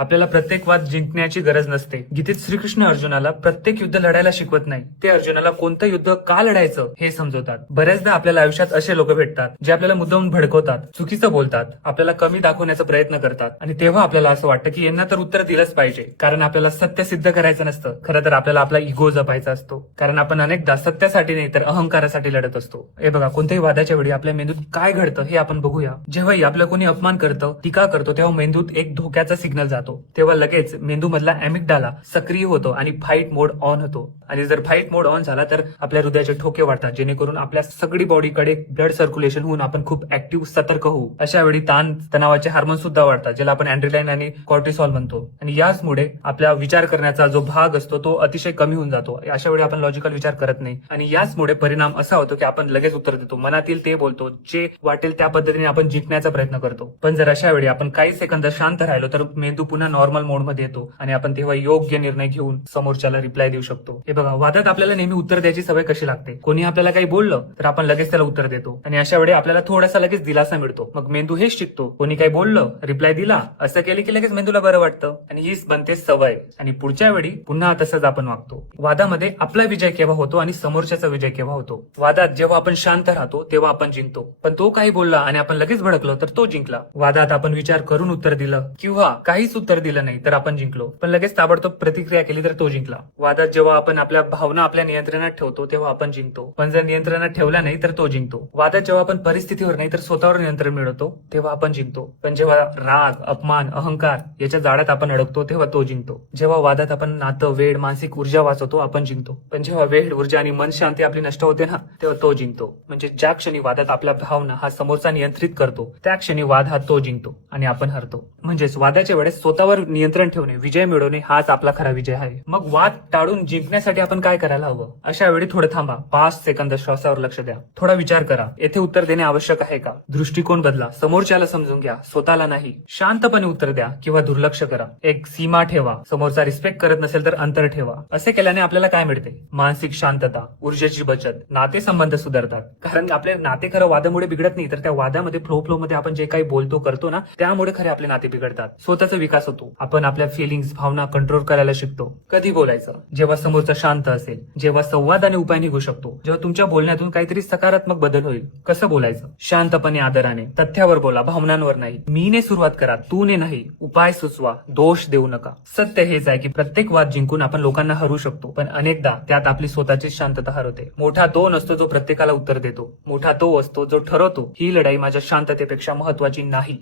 आपल्याला प्रत्येक वाद जिंकण्याची गरज नसते. गीतेत श्रीकृष्ण अर्जुनाला प्रत्येक युद्ध लढायला शिकवत नाही, ते अर्जुनाला कोणतं युद्ध का लढायचं हे समजवतात. बऱ्याचदा आपल्याला आयुष्यात असे लोक भेटतात जे आपल्याला मुद्दामून भडकवतात, चुकीचं बोलतात, आपल्याला कमी दाखवण्याचा प्रयत्न करतात आणि तेव्हा आपल्याला असं वाटतं की यांना तर उत्तर दिलंच पाहिजे, कारण आपल्याला सत्य सिद्ध करायचं नसतं. खरं तर आपल्याला आपला इगो जपायचा असतो, कारण आपण अनेकदा सत्यासाठी नाही तर अहंकारासाठी लढत असतो. हे बघा, कोणत्याही वादाच्या वेळी आपल्या मेंदूत काय घडतं हे आपण बघूया. जेव्हाही आपलं कोणी अपमान करतं, टीका करतो, तेव्हा मेंदूत एक धोक्याचा सिग्नल जातो. तेव्हा लगेच मेंदू मधला अॅमिगडाला सक्रिय होतो आणि फाईट मोड ऑन होतो. आणि जर फाईट मोड ऑन झाला तर आपल्या हृदयाचे ठोके वाढतात, जेणेकरून आपल्या सगळी बॉडीकडे ब्लड सर्क्युलेशन होऊन आपण खूप ऍक्टिव्ह सतर्क होऊ. अशा वेळी ताण तणावाचे हार्मोन सुद्धा वाढतात, ज्याला आपण अँड्रेनालिन आणि कॉर्टिसॉल म्हणतो. आणि याचमुळे आपला विचार करण्याचा जो भाग असतो तो अतिशय कमी होऊन जातो. अशा वेळी आपण लॉजिकल विचार करत नाही आणि याचमुळे परिणाम असा होतो की आपण लगेच उत्तर देतो, मनातील ते बोलतो, जे वाटेल त्या पद्धतीने आपण जिंकण्याचा प्रयत्न करतो. पण जर अशा वेळी आपण काही सेकंद शांत राहिलो तर मेंदू पुन्हा नॉर्मल मोड मध्ये येतो आणि आपण तेव्हा योग्य निर्णय घेऊन समोरच्याला रिप्लाय देऊ शकतो. हे बघा, वादात आपल्याला नेहमी उत्तर द्यायची सवय कशी लागते. कोणी आपल्याला काही बोललं तर आपण लगेच त्याला उत्तर देतो आणि अशा वेळी आपल्याला थोडासा लगेच दिलासा मिळतो. मग मेंदू हेच शिकतो, कोणी काही बोललं, रिप्लाय दिला, असं केलं की लगेच मेंदूला बरं वाटतं आणि हीच बनते सवय. आणि पुढच्या वेळी पुन्हा तसंच आपण वागतो. वादामध्ये आपला विजय केव्हा होतो आणि समोरच्याचा विजय केव्हा होतो. वादात जेव्हा आपण शांत राहतो तेव्हा आपण जिंकतो, पण तो काही बोलला आणि आपण लगेच भडकलो तर तो जिंकला. वादात आपण विचार करून उत्तर दिलं किंवा काहीच उत्तर दिलं नाही तर आपण जिंकलो, पण लगेच ताबडतोब प्रतिक्रिया केली तर तो जिंकला. वादात जेव्हा आपण आपल्या भावना आपल्या नियंत्रणात ठेवतो तेव्हा आपण जिंकतो, पण जर नियंत्रणात ठेवल्या नाही तर तो जिंकतो. वादात जेव्हा आपण परिस्थितीवर नाही तर स्वतःवर नियंत्रण मिळवतो तेव्हा आपण जिंकतो, पण जेव्हा राग, अपमान, अहंकार याच्या जाळ्यात आपण अडकतो तेव्हा तो जिंकतो. जेव्हा वादात आपण नातं, वेळ, मानसिक ऊर्जा वाचवतो आपण जिंकतो, पण जेव्हा वेळ, ऊर्जा आणि मन शांती आपली नष्ट होते ना तेव्हा तो जिंकतो. म्हणजे ज्या क्षणी वादात आपल्या भावना हा समोरचा नियंत्रित करतो त्या क्षणी वाद हा तो जिंकतो आणि आपण हरतो. म्हणजेच वादाच्या वेळेस स्वतःवर नियंत्रण ठेवणे, विजय मिळवणे हाच आपला खरा विजय आहे. मग वाद टाळून जिंकण्यासाठी आपण काय करायला हवं? अशा वेळी थोडं थांबा, 5 सेकंद श्वासावर लक्ष द्या, थोडा विचार करा, येथे उत्तर देणे आवश्यक आहे का? दृष्टिकोन बदला, समोरच्याला समजून घ्या, स्वतःला नाही. शांतपणे उत्तर द्या किंवा दुर्लक्ष करा. एक सीमा ठेवा, समोरचा रिस्पेक्ट करत नसेल तर अंतर ठेवा. असे केल्याने आपल्याला काय मिळते? मानसिक शांतता, ऊर्जेची बचत, नातेसंबंध सुधारतात. कारण आपले नाते खरं वादामुळे बिघडत नाही, तर त्या वादामध्ये फ्लो मध्ये आपण जे काही बोलतो करतो ना त्यामुळे खरे आपले नाते बिघडतात. स्वतःचा विकास होतो, आपण आपल्या फिलिंग्स, भावना कंट्रोल करायला शिकतो. कधी बोलायचं? जेव्हा समोरचा शांत असेल, जेव्हा संवादाने उपाय निघू शकतो, जेव्हा तुमच्या बोलण्यातून काहीतरी सकारात्मक बदल होईल. कसं बोलायचं? शांतपणे, आदराने, तथ्यावर बोला, भावनांवर नाही. मीने सुरुवात करा, तूने नाही. उपाय सुचवा, दोष देऊ नका. सत्य हेच आहे की प्रत्येक वाद जिंकून आपण लोकांना हरू शकतो, पण अनेकदा त्यात आपली स्वतःची शांतता हरवते. मोठा तो नसतो जो प्रत्येकाला उत्तर देतो, मोठा तो असतो जो ठरवतो ही लढाई माझ्या शांततेपेक्षा महत्वाची नाही.